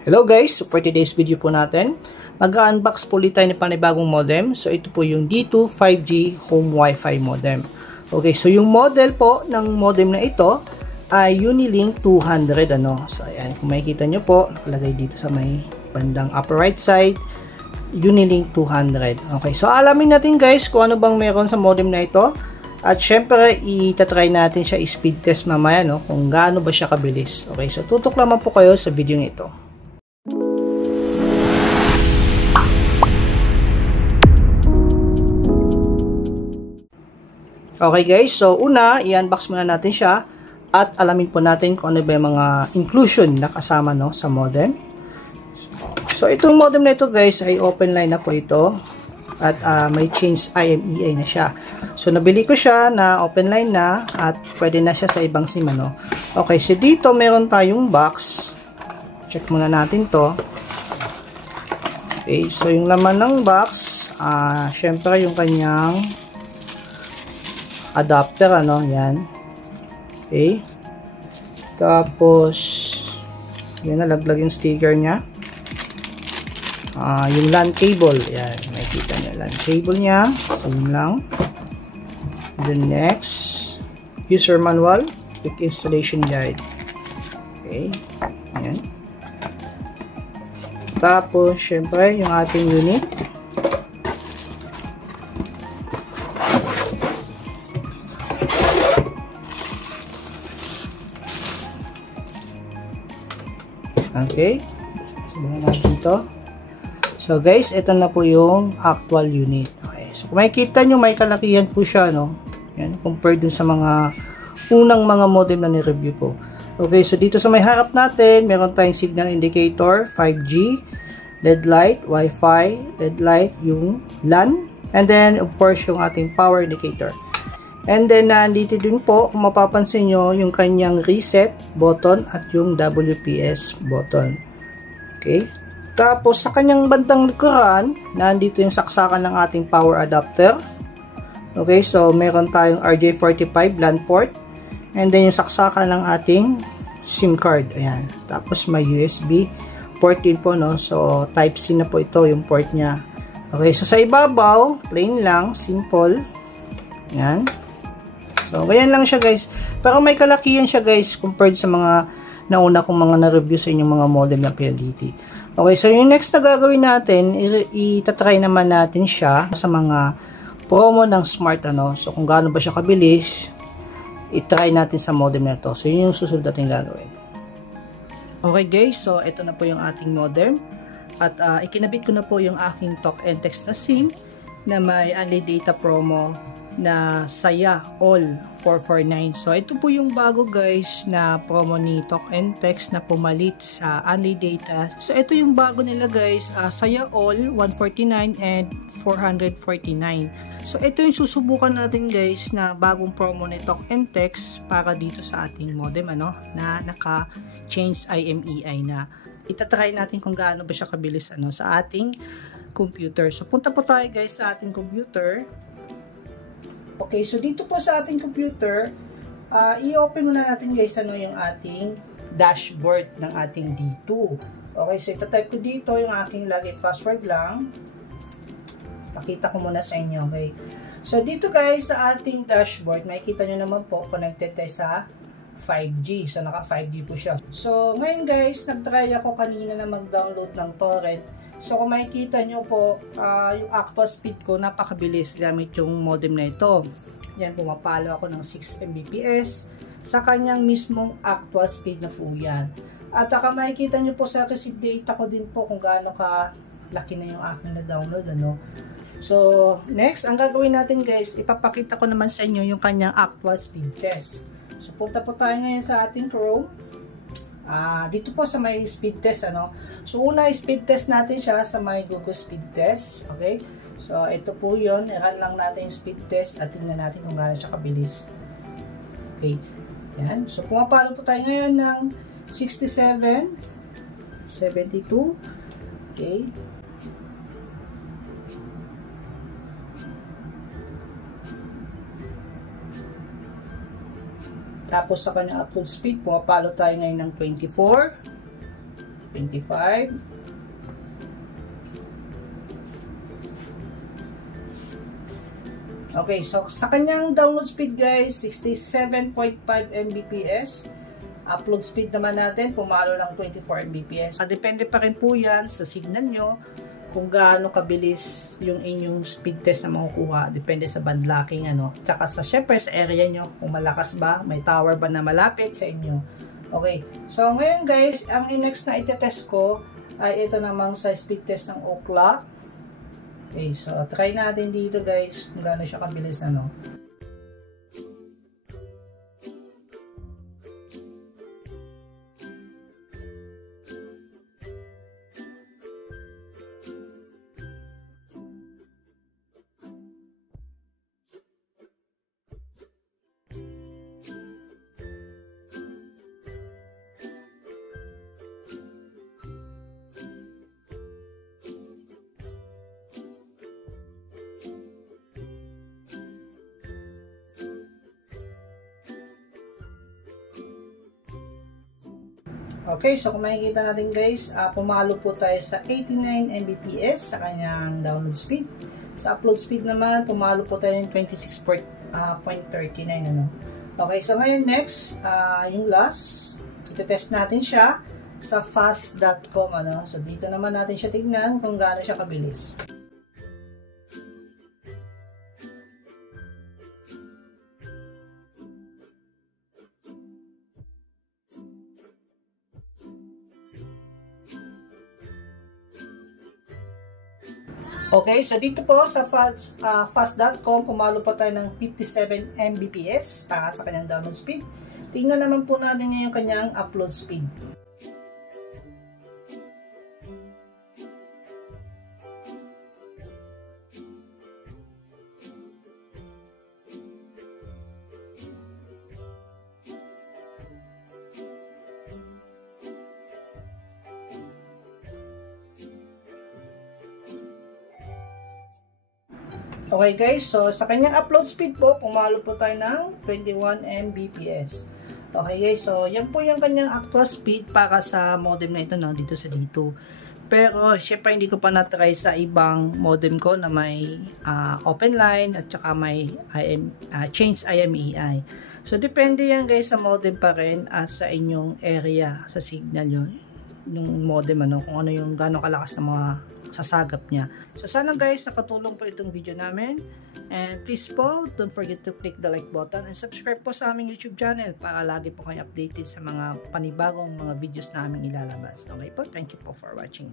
Hello guys, so for today's video po natin, mag-unbox po ulit tayo ng panibagong modem. So ito po yung D2 5G Home Wi-Fi modem. Okay, so yung model po ng modem na ito ay Unilink 200 So ayan, kung makikita nyo po, nakalagay dito sa may bandang upper right side, Unilink 200. Okay, so alamin natin guys kung ano bang meron sa modem na ito. At syempre, itatry natin siya i-speed test mamaya, no? Kung gaano ba siya kabilis. Okay, so tutok lamang po kayo sa video ito. Okay guys, so una, i-unbox muna natin siya at alamin po natin kung ano ba yung mga inclusion na kasama, no, sa modem. So itong modem na ito guys ay open line na po ito at may change IMEI na siya. So nabili ko siya na open line na at pwede na siya sa ibang SIM, ano. Okay, so dito meron tayong box. Check muna natin to. Okay, so yung laman ng box, syempre yung kanyang adapter, ano, yan. Okay. Tapos, yan, nalaglag yung sticker niya. Yung LAN cable, yan, makikita niyo, LAN cable niya. So, yun lang. Then next, user manual, quick installation guide. Okay. Yan. Tapos, syempre, yung ating unit. Okay. Sabihin natin ito. So guys, ito na po yung actual unit. Okay. So kung makikita nyo, may kalakihan po siya, no? Yan, compared dun sa mga unang mga modem na ni-review ko. Okay, so dito sa may harap natin, meron tayong signal indicator, 5G, LED light, Wi-Fi, LED light, yung LAN, and then of course yung ating power indicator. And then nandito din po, kung mapapansin nyo, yung kanyang reset button at yung WPS button. Okay. Tapos sa kanyang bandang likuran, nandito yung saksakan ng ating power adapter. Okay, so meron tayong RJ45 LAN port. And then yung saksakan ng ating SIM card. Ayan. Tapos may USB port din po, no? So Type-C na po ito yung port niya. Okay, so sa ibabaw, plain lang, simple. Ayan. So ganyan lang siya guys. Pero may kalakihan siya guys compared sa mga nauna kong mga na-review sa inyong mga modem na PLDT. Okay, so yung next na gagawin natin, itatry naman natin siya sa mga promo ng Smart, ano. So kung gaano ba siya kabilis, itry natin sa modem na ito. So yun yung susunod natin gagawin. Okay guys, so ito na po yung ating modem. At ikinabit ko na po yung aking talk and text na SIM na may unli data promo na Saya All 449. So ito po yung bago guys na promo ni Talk and Text na pumalit sa Unli Data. So ito yung bago nila guys, Saya All 149 and 449. So ito yung susubukan natin guys na bagong promo ni Talk and Text para dito sa ating modem, ano, na naka-change IMEI na. Itatry natin kung gaano ba siya kabilis, ano, sa ating computer. So punta po tayo guys sa ating computer. Okay, so dito po sa ating computer, i-open muna natin guys, ano, yung ating dashboard ng ating D2. Okay, so ito-type ko dito yung aking login password lang. Pakita ko muna sa inyo, okay. So dito guys, sa ating dashboard, makikita nyo naman po, connected tayo sa 5G. So naka 5G po siya. So ngayon guys, nag-try ako kanina na mag-download ng torrent. So kung makikita nyo po, yung actual speed ko napakabilis gamit yung modem na ito. Yan, pumapalo ako ng 6 Mbps sa kanyang mismong actual speed na po yan. At saka makikita nyo po sa receive data ko din po kung gaano ka laki na yung aking na-download, ano. So next, ang gagawin natin guys, ipapakita ko naman sa inyo yung kanyang actual speed test. So punta po tayo ngayon sa ating Chrome. Dito po sa may speed test, ano. So una, speed test natin siya sa may Google Speed Test. Okay, so ito po yun, i-run lang natin yung speed test at tingnan natin kung gaano siya kabilis. Okay, yan. So pumapalo po tayo ngayon ng 67, 72. Okay, tapos sa kanyang upload speed, pumapalo tayo ngayon ng 24, 25. Okay, so sa kanyang download speed guys, 67.5 Mbps. Upload speed naman natin, pumalo ng 24 Mbps. Depende pa rin po yan sa signal nyo kung gaano kabilis yung inyong speed test na makukuha. Depende sa band locking, ano. Tsaka sa, syempre, sa area nyo, kung malakas ba, may tower ba na malapit sa inyo. Okay, so ngayon guys, ang next na itetest ko ay ito namang sa speed test ng Ookla. Okay, so try natin dito guys kung gaano siya kabilis, ano. Okay, so kung makikita natin guys, pumalo po tayo sa 89 Mbps sa kanyang download speed. Sa upload speed naman, pumalo po tayo ng 26.39, ano. Okay, so ngayon next, yung last, ito-test natin siya sa fast.com, ano. So dito naman natin siya tignan kung gaano siya kabilis. Okay, so dito po sa fast.com, pumalo po tayo ng 57 Mbps para sa kanyang download speed. Tingnan naman po natin yung kanyang upload speed. Okay guys, so sa kanyang upload speed po, pumalo po tayo ng 21 Mbps. Okay guys, so yan po yung kanyang actual speed para sa modem na ito, no, dito sa dito. Pero syempre hindi ko pa na-try sa ibang modem ko na may open line at saka may change IMEI. So depende yan guys sa modem pa rin at sa inyong area, sa signal yun, yung modem, ano, kung ano yung gaano kalakas na mga sasagap niya. So sana guys nakatulong po itong video namin, and please po don't forget to click the like button and subscribe po sa aming YouTube channel para lagi po kayo updated sa mga panibagong mga videos na aming ilalabas. Okay po, thank you po for watching.